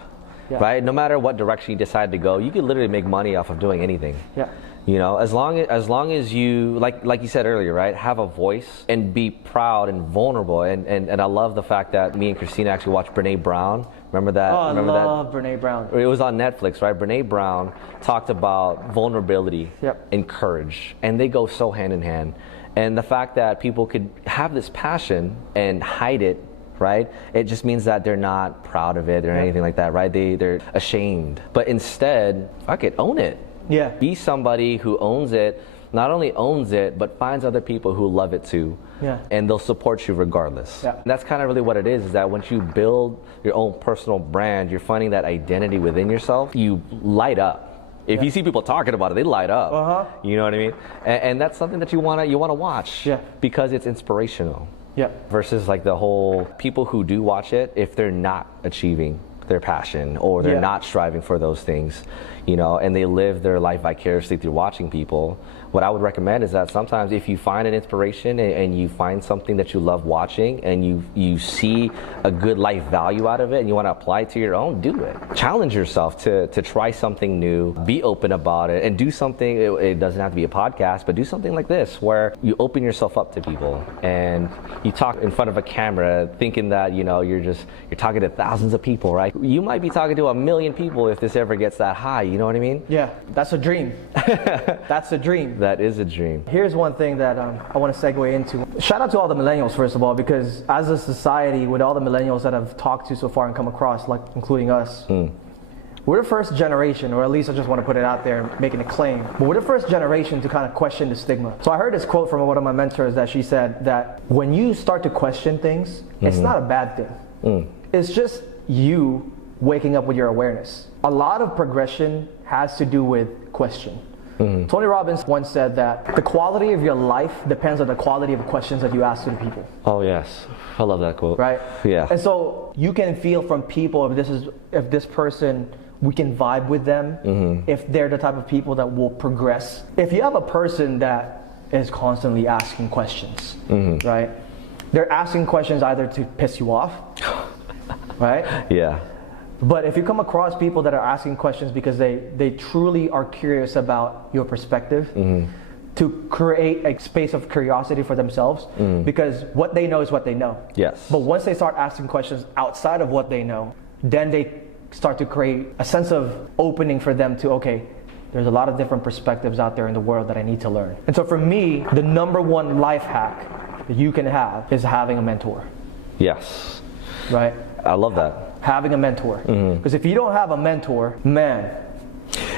right? No matter what direction you decide to go, you can literally make money off of doing anything. Yeah. You know, as long as you, like you said earlier, right, have a voice and be proud and vulnerable. And I love the fact that me and Christina actually watched Brene Brown. Remember that? Oh, Remember I love Brene Brown. It was on Netflix, right? Brene Brown talked about vulnerability and courage, and they go so hand in hand. And the fact that people could have this passion and hide it, right? It just means that they're not proud of it or anything like that, right? They're ashamed. But instead, fuck it, own it. Yeah. Be somebody who owns it, not only owns it, but finds other people who love it too. Yeah. And they'll support you regardless. Yeah. And that's kind of really what it is that once you build your own personal brand, you're finding that identity within yourself, you light up. If you see people talking about it, they light up. You know what I mean? And that's something that you wanna watch because it's inspirational. Yeah. Versus like the whole people who do watch it, if they're not achieving their passion or they're not striving for those things, you know, and they live their life vicariously through watching people. What I would recommend is that sometimes if you find an inspiration and you find something that you love watching and you see a good life value out of it and you want to apply it to your own, do it. Challenge yourself to try something new, be open about it, and do something. It doesn't have to be a podcast, but do something like this where you open yourself up to people and you talk in front of a camera thinking that, you know, you're talking to thousands of people, right? You might be talking to 1 million people if this ever gets that high, you know what I mean? Yeah, that's a dream. That's a dream. That is a dream. Here's one thing that I want to segue into. Shout out to all the millennials, first of all, because as a society, with all the millennials that I've talked to so far and come across, like including us, we're the first generation, or at least I just want to put it out there, making a claim, but we're the first generation to kind of question the stigma. So I heard this quote from one of my mentors that she said that when you start to question things, it's not a bad thing. It's just you waking up with your awareness. A lot of progression has to do with question. Tony Robbins once said that the quality of your life depends on the quality of the questions that you ask to the people. Oh yes, I love that quote. Right? Yeah. And so you can feel from people if this person, we can vibe with them, if they're the type of people that will progress. If you have a person that is constantly asking questions, right? They're asking questions either to piss you off, right? Yeah. But if you come across people that are asking questions because they truly are curious about your perspective, to create a space of curiosity for themselves, because what they know is what they know. Yes. But once they start asking questions outside of what they know, then they start to create a sense of opening for them to, okay, there's a lot of different perspectives out there in the world that I need to learn. And so for me, the number one life hack that you can have is having a mentor. Yes. Right? I love that. Having a mentor. Because if you don't have a mentor, man,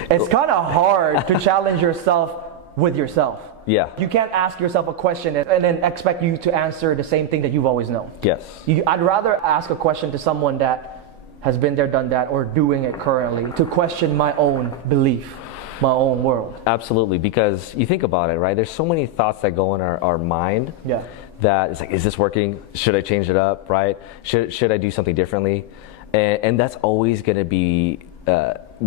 it's kind of hard to challenge yourself with yourself. Yeah. You can't ask yourself a question and then expect you to answer the same thing that you've always known. Yes. I'd rather ask a question to someone that has been there, done that, or doing it currently, to question my own belief, my own world. Absolutely, because you think about it, right? There's so many thoughts that go in our mind. Yeah. That it's like, is this working? Should I change it up, right? Should I do something differently? And that's always going to be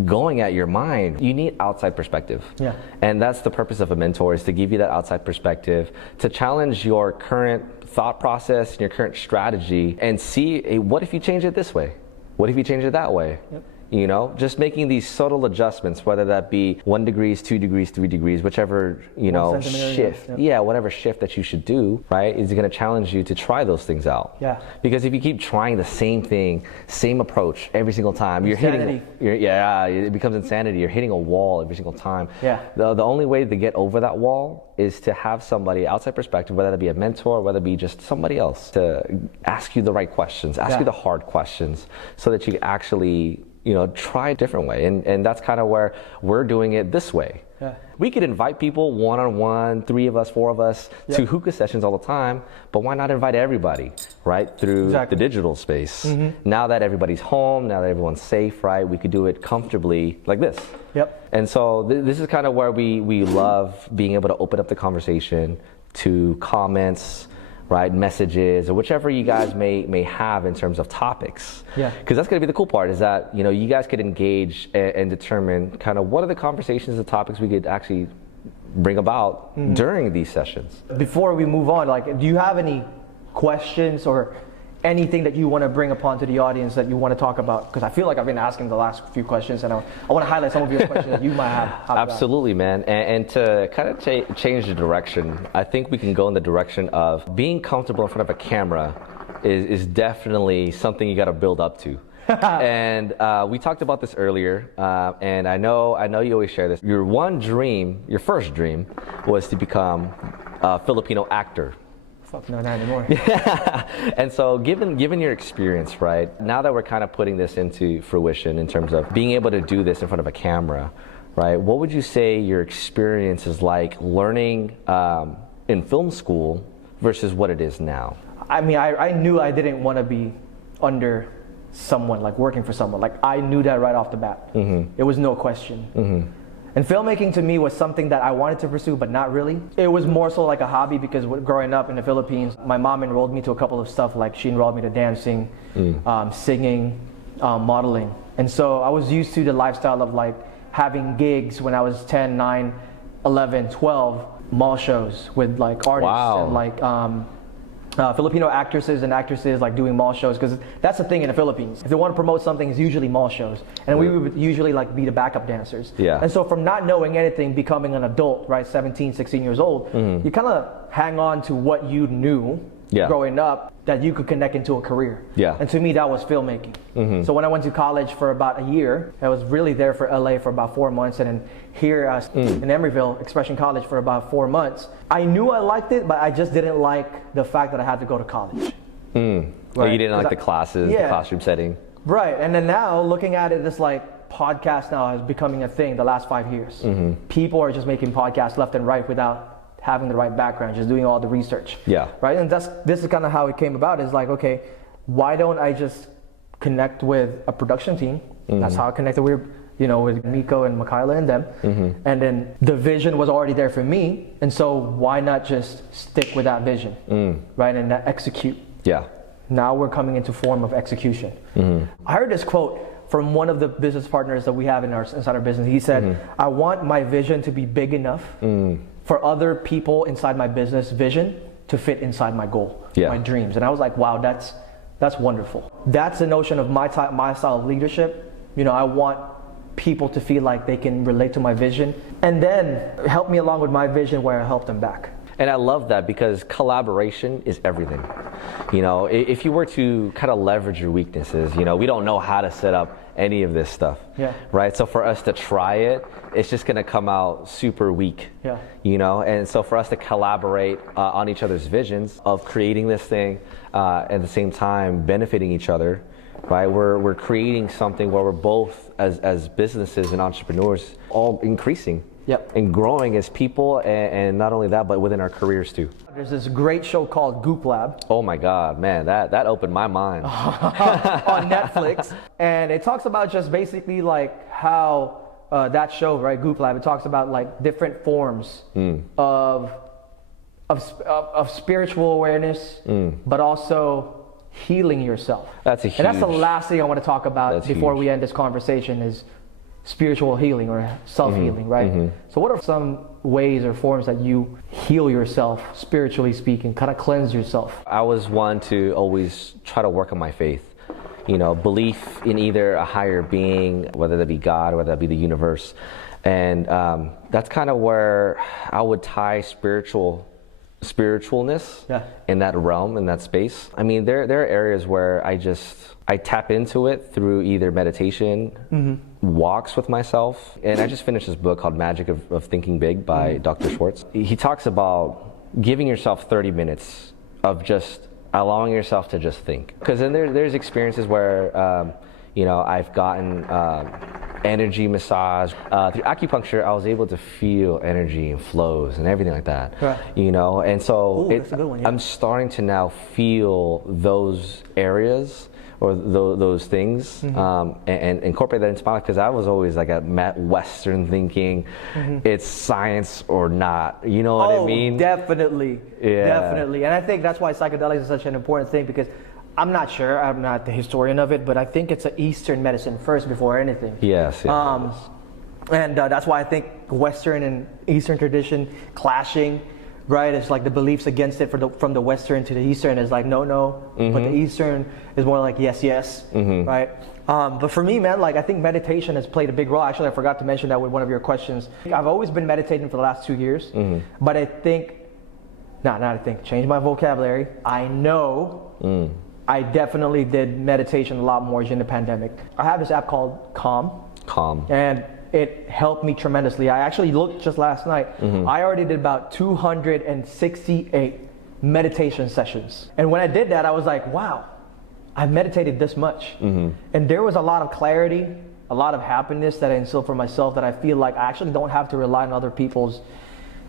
going at your mind. You need outside perspective. Yeah. And that's the purpose of a mentor, is to give you that outside perspective, to challenge your current thought process and your current strategy and see, hey, what if you change it this way? What if you change it that way? Yep. You know, just making these subtle adjustments, whether that be 1 degree, 2 degrees, 3 degrees, whichever, you know, shift. Yeah, whatever shift that you should do, right, is going to challenge you to try those things out. Yeah. Because if you keep trying the same thing, same approach every single time, Insanity. it becomes insanity. You're hitting a wall every single time. Yeah. The only way to get over that wall is to have somebody outside perspective, whether that be a mentor, whether it be just somebody else, to ask you the right questions, ask you the hard questions, so that you can actually, you know, try a different way. And that's kind of where we're doing it this way. Yeah. We could invite people one-on-one, 3 of us, 4 of us, to hookah sessions all the time, but why not invite everybody, right, through the digital space? Now that everybody's home, now that everyone's safe, right, we could do it comfortably like this. Yep. And so this is kind of where we love being able to open up the conversation to comments, right, messages, or whichever you guys may have in terms of topics. Yeah. Because that's going to be the cool part, is that, you know, you guys could engage and determine kind of what are the conversations and topics we could actually bring about during these sessions. Before we move on, like, do you have any questions or anything that you want to bring upon to the audience that you want to talk about? Because I feel like I've been asking the last few questions, and I want to highlight some of your questions that you might have. Absolutely, man. And to kind of change the direction, I think we can go in the direction of being comfortable in front of a camera is definitely something you got to build up to. And we talked about this earlier, and I know you always share this. Your first dream, was to become a Filipino actor. Fuck no, not anymore. And so given your experience, right, now that we're kind of putting this into fruition in terms of being able to do this in front of a camera, right, what would you say your experience is like learning in film school versus what it is now? I mean, I knew I didn't want to be under someone, like working for someone. Like, I knew that right off the bat. It was no question. And filmmaking to me was something that I wanted to pursue, but not really. It was more so like a hobby, because growing up in the Philippines, my mom enrolled me to a couple of stuff. Like, she enrolled me to dancing, singing, modeling. And so I was used to the lifestyle of like having gigs when I was 10, 9, 11, 12, mall shows with like artists and like Filipino actresses and actresses, like doing mall shows, because that's the thing in the Philippines. If they want to promote something, it's usually mall shows, and we would usually like be the backup dancers. Yeah. And so from not knowing anything, becoming an adult, right, 17, 16 years old, you kind of hang on to what you knew growing up that you could connect into a career. Yeah. And to me, that was filmmaking. So when I went to college for about a year, I was really there for LA for about 4 months, and then here in Emeryville, Expression College, for about 4 months. I knew I liked it, but I just didn't like the fact that I had to go to college. Right? Like, you didn't like the classes, the classroom setting. Right, and then now looking at it, it's like podcast now is becoming a thing the last 5 years. People are just making podcasts left and right without having the right background, just doing all the research. Yeah. Right, and this is kind of how it came about. Is like, okay, why don't I just connect with a production team? That's how I connected with Miko and Michaela and them. And then the vision was already there for me, and so why not just stick with that vision, right, and execute. Yeah. Now we're coming into form of execution. I heard this quote from one of the business partners that we have inside our business. He said, I want my vision to be big enough for other people inside my business vision to fit inside my goal, my dreams. And I was like, wow, that's wonderful. That's the notion of my style of leadership. You know, I want people to feel like they can relate to my vision, and then help me along with my vision where I help them back. And I love that, because collaboration is everything. You know, if you were to kind of leverage your weaknesses, you know, we don't know how to set up any of this stuff, right? So for us to try it, it's just gonna come out super weak, you know? And so for us to collaborate on each other's visions of creating this thing, at the same time benefiting each other, right? We're creating something where we're both, as businesses and entrepreneurs, all increasing. And growing as people, and not only that, but within our careers too. There's this great show called Goop Lab. Oh my God, man, that opened my mind. On Netflix. And it talks about just basically like how that show, right, Goop Lab, it talks about like different forms of spiritual awareness, but also healing yourself. That's a huge. And that's the last thing I want to talk about before we end this conversation is spiritual healing or self-healing, right? So what are some ways or forms that you heal yourself, spiritually speaking, kind of cleanse yourself? I was one to always try to work on my faith. belief in either a higher being, whether that be God, whether that be the universe. And that's kind of where I would tie spiritualness in that realm, in that space. I mean, there are areas where I tap into it through either meditation, walks with myself. And I just finished this book called Magic of Thinking Big by Dr. Schwartz. He talks about giving yourself 30 minutes of just allowing yourself to just think. Because then there's experiences where, I've gotten energy massage. Through acupuncture, I was able to feel energy and flows and everything like that. Right. And so that's a good one, I'm starting to now feel those areas or those things and incorporate that into my life, because I was always like a Western thinking, it's science or not. You know what I mean? Definitely. Yeah. Definitely. And I think that's why psychedelics is such an important thing, because I'm not sure, I'm not the historian of it, but I think it's an Eastern medicine first before anything. Yes. And that's why I think Western and Eastern tradition clashing, right? It's like the beliefs against it from the Western to the Eastern is like no, but the Eastern is more like yes, right? But for me, man, like I think meditation has played a big role. Actually, I forgot to mention that with one of your questions. I've always been meditating for the last 2 years, but I think, change my vocabulary. I know I definitely did meditation a lot more during the pandemic. I have this app called Calm. And it helped me tremendously. I actually looked just last night. I already did about 268 meditation sessions. And when I did that, I was like, wow, I've meditated this much. And there was a lot of clarity, a lot of happiness that I instilled for myself, that I feel like I actually don't have to rely on other people's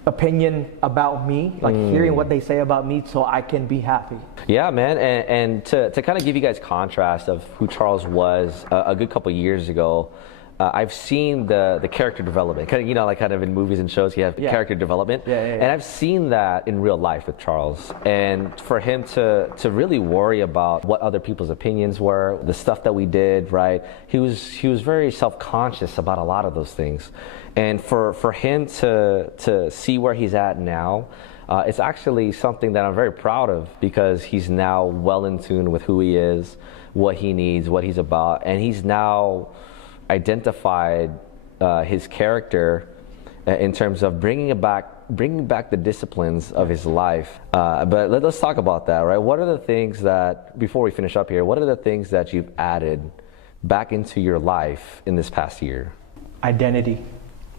opinion about me, like hearing what they say about me so I can be happy. Yeah, man. And to kind of give you guys contrast of who Charles was a good couple years ago, I've seen the character development. Like kind of in movies and shows, you have character development. And I've seen that in real life with Charles. And for him to really worry about what other people's opinions were, the stuff that we did, right? He was very self-conscious about a lot of those things. And for him to see where he's at now, it's actually something that I'm very proud of, because he's now well in tune with who he is, what he needs, what he's about, and he's now identified his character in terms of bringing back the disciplines of his life. But let's talk about that, right? What are the things that, before we finish up here, what are the things that you've added back into your life in this past year? Identity.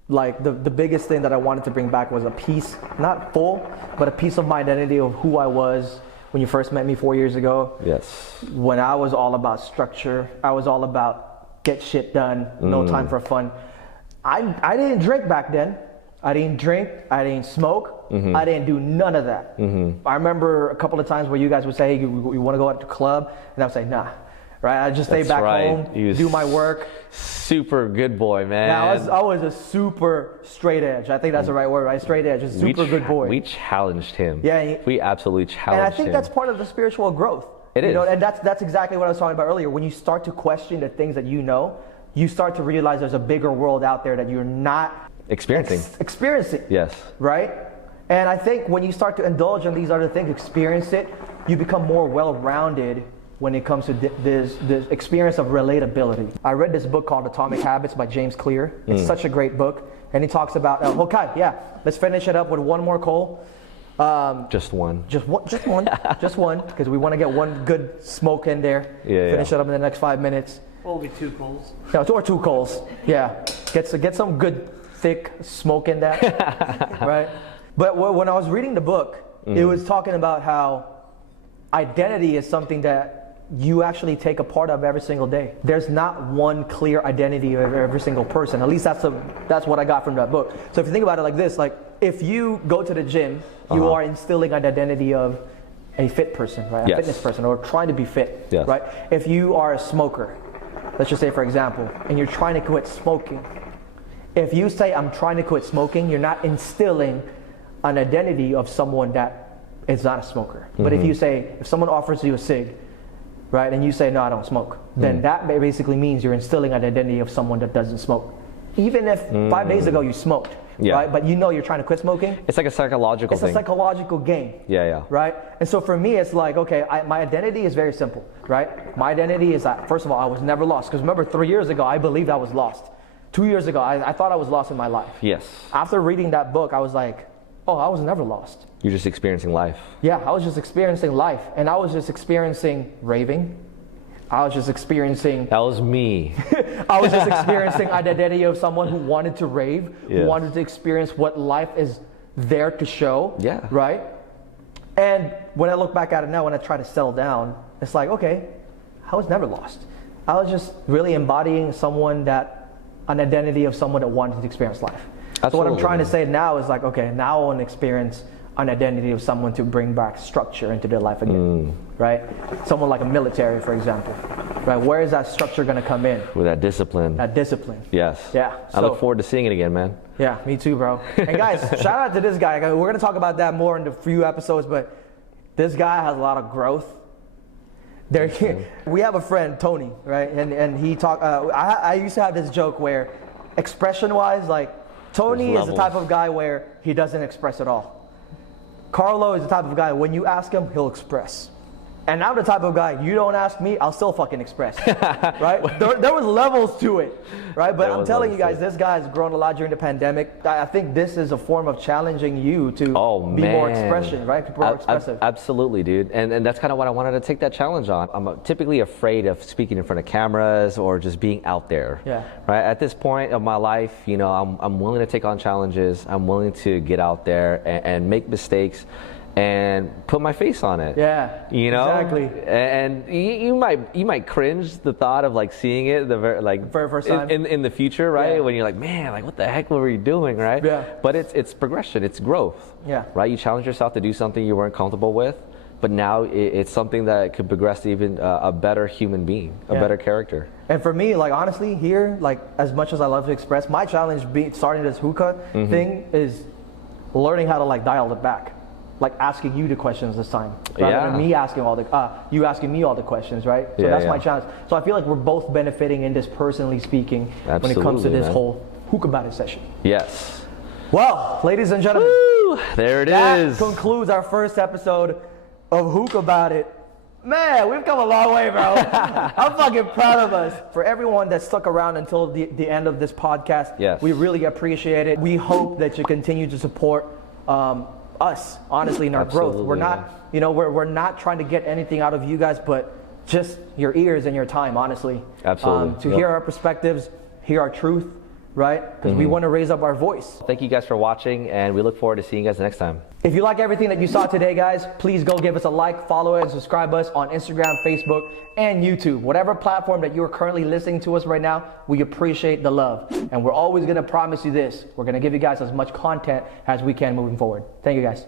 Like the biggest thing that I wanted to bring back was a piece, not full, but a piece of my identity of who I was when you first met me 4 years ago. Yes. When I was all about structure, I was all about get shit done, no time for fun. I didn't drink back then. I didn't drink, I didn't smoke, I didn't do none of that. I remember a couple of times where you guys would say, hey, you want to go out to the club? And I would say, nah. Right, I just stay back home, do my work. Super good boy, man. Yeah, I was a super straight edge. I think that's the right word, right? Straight edge, just super good boy. We challenged him. Yeah, we absolutely challenged him. And I think that's part of the spiritual growth. It is. And that's exactly what I was talking about earlier. When you start to question the things that you know, you start to realize there's a bigger world out there that you're not experiencing. Yes. Right? And I think when you start to indulge in these other things, experience it, you become more well-rounded when it comes to this experience of relatability. I read this book called Atomic Habits by James Clear. It's such a great book. And he talks about, let's finish it up with one more coal. Just one. Just one, because we want to get one good smoke in there. Finish it up in the next 5 minutes. Only 2 coals. No, or 2 coals. Yeah, get some good thick smoke in that, right? But when I was reading the book, it was talking about how identity is something that you actually take a part of every single day. There's not one clear identity of every single person. At least that's what I got from that book. So if you think about it like this, like if you go to the gym, you are instilling an identity of a fit person, right? A fitness person, or trying to be fit, right? If you are a smoker, let's just say for example, and you're trying to quit smoking, if you say I'm trying to quit smoking, you're not instilling an identity of someone that is not a smoker. But if you say, if someone offers you a cig, right, and you say, no, I don't smoke, then that basically means you're instilling an identity of someone that doesn't smoke. Even if 5 days ago you smoked, right? But you know you're trying to quit smoking. It's like a psychological thing. It's a psychological game. Yeah. Right? And so for me, it's like, okay, my identity is very simple, right? My identity is that, first of all, I was never lost. Because remember, 3 years ago, I believed I was lost. 2 years ago, I thought I was lost in my life. Yes. After reading that book, I was like, oh, I was never lost. You're just experiencing life. Yeah, I was just experiencing life. And I was just experiencing raving. I was just experiencing... That was me. I was just experiencing identity of someone who wanted to rave, who wanted to experience what life is there to show. Yeah. Right? And when I look back at it now, when I try to settle down, it's like, okay, I was never lost. I was just really embodying an identity of someone that wanted to experience life. Absolutely. So what I'm trying to say now is like, okay, now I want to experience an identity of someone to bring back structure into their life again, right? Someone like a military, for example, right? Where is that structure going to come in? With that discipline. That discipline. Yes. Yeah. I look forward to seeing it again, man. Yeah, me too, bro. And guys, shout out to this guy. We're going to talk about that more in a few episodes, but this guy has a lot of growth. We have a friend, Tony, right? And he talked, I used to have this joke where expression-wise, like, Tony is the type of guy where he doesn't express at all. Carlo is the type of guy, when you ask him, he'll express. And I'm the type of guy, you don't ask me, I'll still fucking express, right? There was levels to it, right? But I'm telling you guys, this guy has grown a lot during the pandemic. I think this is a form of challenging you to be more expression, right? More expressive. Absolutely, dude. And that's kind of what I wanted to take that challenge on. I'm typically afraid of speaking in front of cameras or just being out there, right? At this point of my life, you know, I'm willing to take on challenges. I'm willing to get out there and make mistakes and put my face on it. Yeah, you know, exactly. And you might cringe the thought of like seeing it the very first time in the future, right? When you're like, man, like what the heck were you doing, right? Yeah. But it's progression, it's growth. Yeah. Right. You challenge yourself to do something you weren't comfortable with, but now it's something that could progress to even a better human being, a better character. And for me, like honestly, here, like as much as I love to express, my challenge starting this hookah thing is learning how to like dial it back. Like asking you the questions this time, rather than me asking you asking me all the questions, right? So that's my challenge. So I feel like we're both benefiting in this, personally speaking, when it comes to this whole Hookah Bout It session. Yes. Well, ladies and gentlemen, there it That is. concludes our first episode of Hookah Bout It. Man, we've come a long way, bro. I'm fucking proud of us. For everyone that stuck around until the end of this podcast, we really appreciate it. We hope that you continue to support us, honestly, in our growth. We're not, we're not trying to get anything out of you guys, but just your ears and your time, honestly. Absolutely. To hear our perspectives, hear our truth, right? Because we want to raise up our voice. Thank you guys for watching, and we look forward to seeing you guys next time. If you like everything that you saw today, guys, please go give us a like, follow and subscribe us on Instagram, Facebook, and YouTube. Whatever platform that you are currently listening to us right now, we appreciate the love. And we're always going to promise you this. We're going to give you guys as much content as we can moving forward. Thank you, guys.